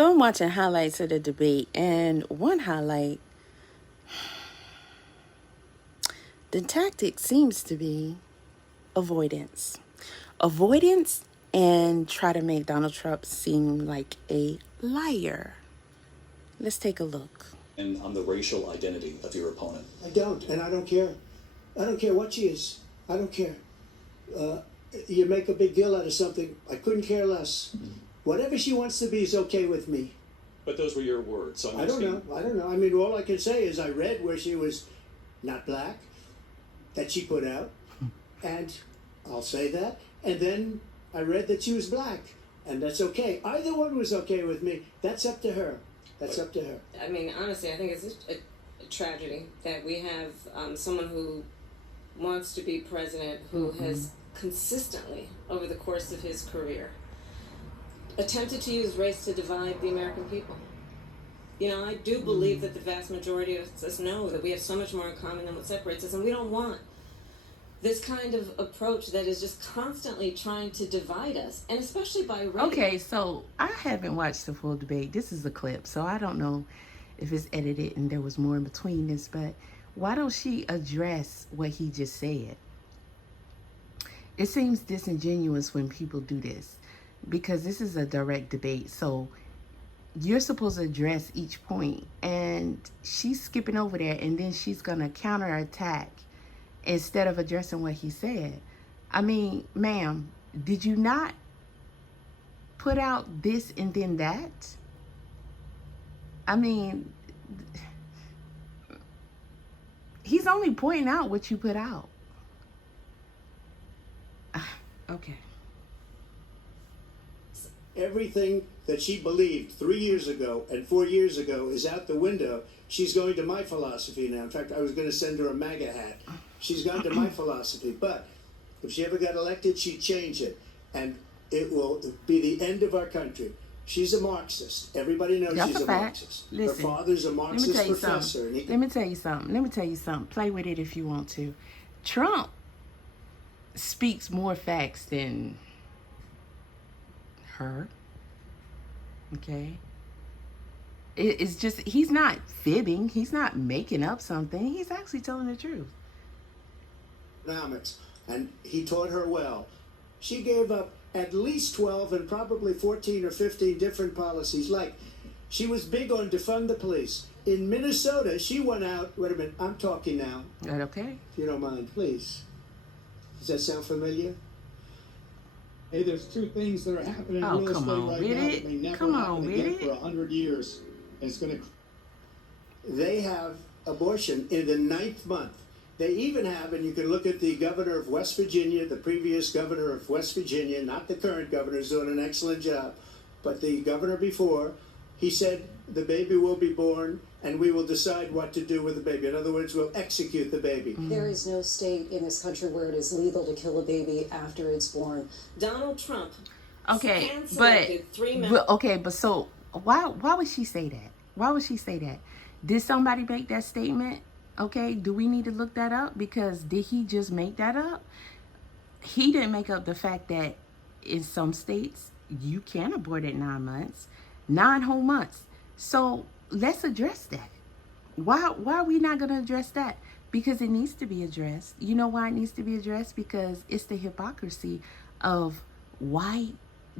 So I'm watching highlights of the debate, and one highlight, the tactic seems to be avoidance. Avoidance and try to make Donald Trump seem like a liar. Let's take a look. And on the racial identity of your opponent. I don't, and I don't care. I don't care what she is. I don't care. You make a big deal out of something. I couldn't care less. Mm-hmm. Whatever she wants to be is okay with me. But those were your words. So I don't know. I mean, all I can say is I read where she was not black, that she put out, and I'll say that. And then I read that she was black, and that's okay. Either one was okay with me. That's up to her. That's up to her. I mean, honestly, I think it's a tragedy that we have someone who wants to be president who has consistently, over the course of his career, attempted to use race to divide the American people. You know, I do believe that the vast majority of us know that we have so much more in common than what separates us, and we don't want this kind of approach that is just constantly trying to divide us, and especially by race. Okay, so I haven't watched the full debate. This is a clip, so I don't know if it's edited and there was more in between this, but why don't she address what he just said? It seems disingenuous when people do this, because this is a direct debate, so you're supposed to address each point, and she's skipping over there, and then she's gonna counterattack instead of addressing what he said. I mean, ma'am, did you not put out this and then that? I mean, he's only pointing out what you put out. Okay. Everything that she believed 3 years ago and 4 years ago is out the window. She's going to my philosophy now. In fact, I was going to send her a MAGA hat. She's gone to my philosophy. But if she ever got elected, she'd change it. And it will be the end of our country. She's a Marxist. Everybody knows she's a Marxist. Listen, her father's a Marxist professor. Let me tell you something. Play with it if you want to. Trump speaks more facts than her. Okay? It's just, he's not fibbing. He's not making up something. He's actually telling the truth. Economics, and he taught her well. She gave up at least 12 and probably 14 or 15 different policies. Like, she was big on defund the police. In Minnesota, she went out, wait a minute, I'm talking now. That okay? If you don't mind, please. Does that sound familiar? Hey, there's two things that are happening in real estate right now that may never happen again for 100 years. And it's going to... They have abortion in the 9th month. They even have, and you can look at the governor of West Virginia, the previous governor of West Virginia, not the current governor, who's doing an excellent job, but the governor before, he said the baby will be born and we will decide what to do with the baby. In other words, we'll execute the baby. There is no state in this country where it is legal to kill a baby after it's born. Donald Trump. But so why would she say that? Why would she say that? Did somebody make that statement? Okay, do we need to look that up? Because did he just make that up? He didn't make up the fact that in some states you can abort at 9 months, 9 whole months. So let's address that. Why are we not going to address that? Because it needs to be addressed. You know why it needs to be addressed? Because it's the hypocrisy of why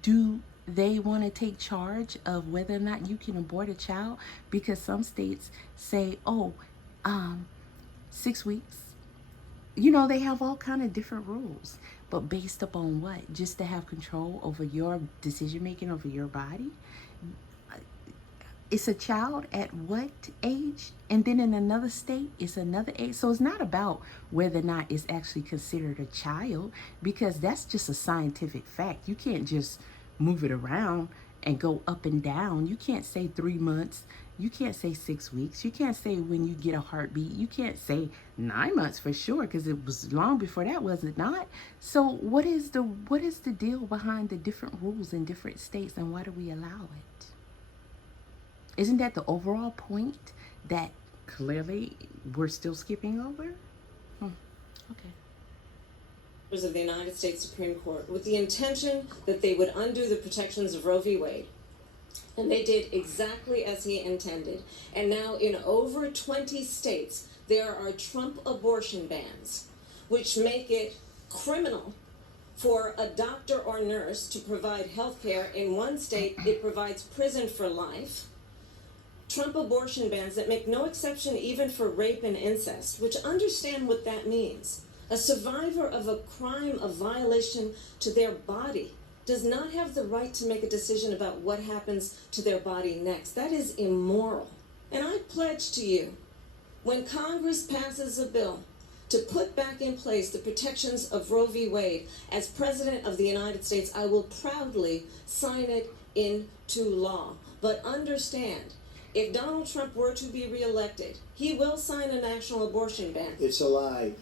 do they want to take charge of whether or not you can abort a child? Because some states say, 6 weeks. You know, they have all kind of different rules, but based upon what? Just to have control over your decision making over your body. It's a child at what age? And then in another state, it's another age. So it's not about whether or not it's actually considered a child, because that's just a scientific fact. You can't just move it around and go up and down. You can't say 3 months. You can't say 6 weeks. You can't say when you get a heartbeat. You can't say 9 months for sure, because it was long before that, was it not? So what is the deal behind the different rules in different states, and why do we allow it? Isn't that the overall point that clearly we're still skipping over? Okay. Of the United States Supreme Court with the intention that they would undo the protections of Roe v. Wade. And they did exactly as he intended. And now in over 20 states, there are Trump abortion bans, which make it criminal for a doctor or nurse to provide health care. In one state, it provides prison for life. Trump abortion bans that make no exception even for rape and incest, which understand what that means. A survivor of a crime of violation to their body does not have the right to make a decision about what happens to their body next. That is immoral. And I pledge to you, when Congress passes a bill to put back in place the protections of Roe v. Wade, as President of the United States, I will proudly sign it into law. But understand, if Donald Trump were to be reelected, he will sign a national abortion ban. It's a lie.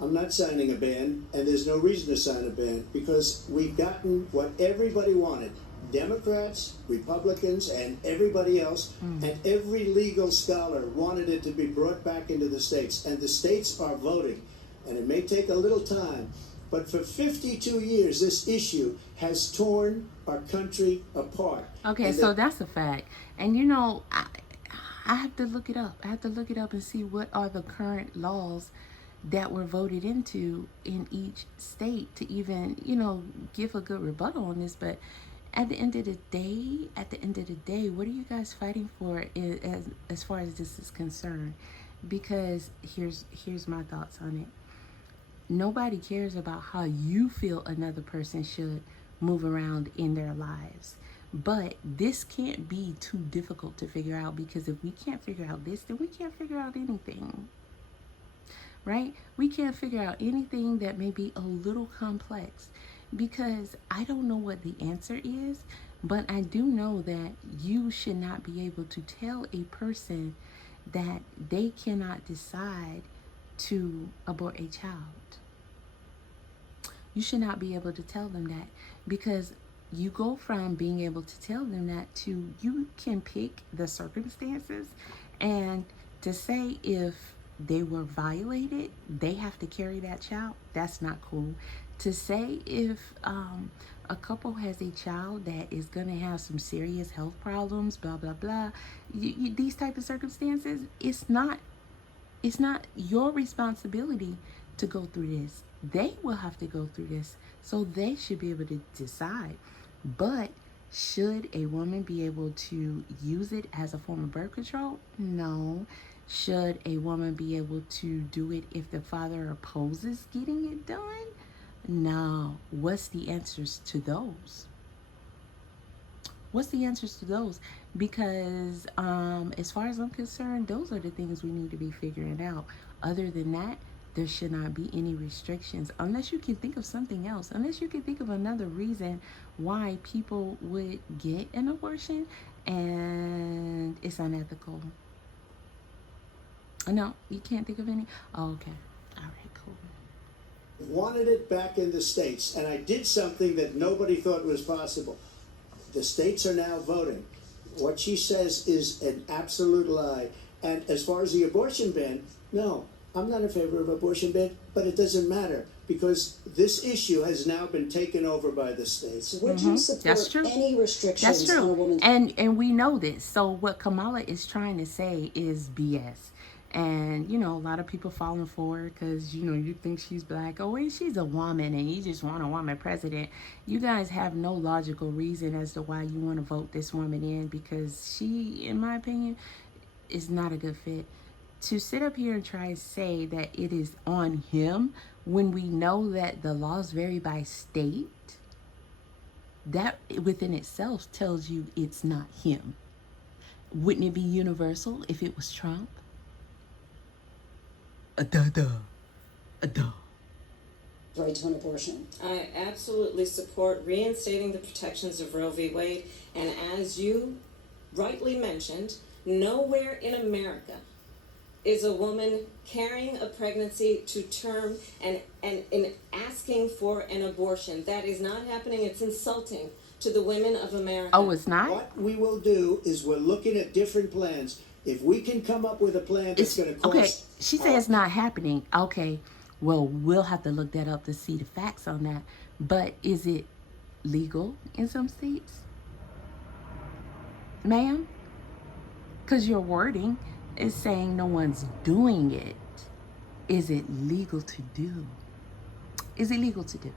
I'm not signing a ban, and there's no reason to sign a ban, because we've gotten what everybody wanted. Democrats, Republicans, and everybody else, and every legal scholar wanted it to be brought back into the states, and the states are voting. And it may take a little time, but for 52 years, this issue has torn our country apart. Okay, and so that's a fact. And you know, I have to look it up. I have to look it up and see what are the current laws that were voted into in each state to even, you know, give a good rebuttal on this. But at the end of the day, what are you guys fighting for as far as this is concerned? Because here's my thoughts on it. Nobody cares about how you feel another person should move around in their lives. But this can't be too difficult to figure out, because if we can't figure out this, then we can't figure out anything. Right? We can't figure out anything that may be a little complex, because I don't know what the answer is, but I do know that you should not be able to tell a person that they cannot decide to abort a child. You should not be able to tell them that, because you go from being able to tell them that to you can pick the circumstances, and to say if they were violated, they have to carry that child. That's not cool. To say if a couple has a child that is going to have some serious health problems, blah, blah, blah, these type of circumstances, it's not your responsibility to go through this. They will have to go through this. So they should be able to decide. But should a woman be able to use it as a form of birth control? No. Should a woman be able to do it if the father opposes getting it done? No. What's the answers to those? What's the answers to those? Because as far as I'm concerned, those are the things we need to be figuring out. Other than that, there should not be any restrictions, unless you can think of something else, unless you can think of another reason why people would get an abortion and it's unethical. No, you can't think of any? Oh, okay. All right, cool. Wanted it back in the states, and I did something that nobody thought was possible. The states are now voting. What she says is an absolute lie. And as far as the abortion ban, no, I'm not in favor of abortion ban, but it doesn't matter, because this issue has now been taken over by the states. Would you support any restrictions on a woman's... And we know this. So what Kamala is trying to say is BS. And, you know, a lot of people falling for her because, you know, you think she's black. Oh, and she's a woman and you just want a woman president. You guys have no logical reason as to why you want to vote this woman in, because she, in my opinion, is not a good fit. To sit up here and try to say that it is on him when we know that the laws vary by state, that within itself tells you it's not him. Wouldn't it be universal if it was Trump? Right to an abortion. I absolutely support reinstating the protections of Roe v. Wade. And as you rightly mentioned, nowhere in America is a woman carrying a pregnancy to term and asking for an abortion. That is not happening. It's insulting to the women of America. Oh, it's not? What we will do is we're looking at different plans. If we can come up with a plan that's going to cost... Okay, she says it's not happening. Okay, well, we'll have to look that up to see the facts on that. But is it legal in some states? Ma'am? Because your wording is saying no one's doing it. Is it legal to do? Is it legal to do?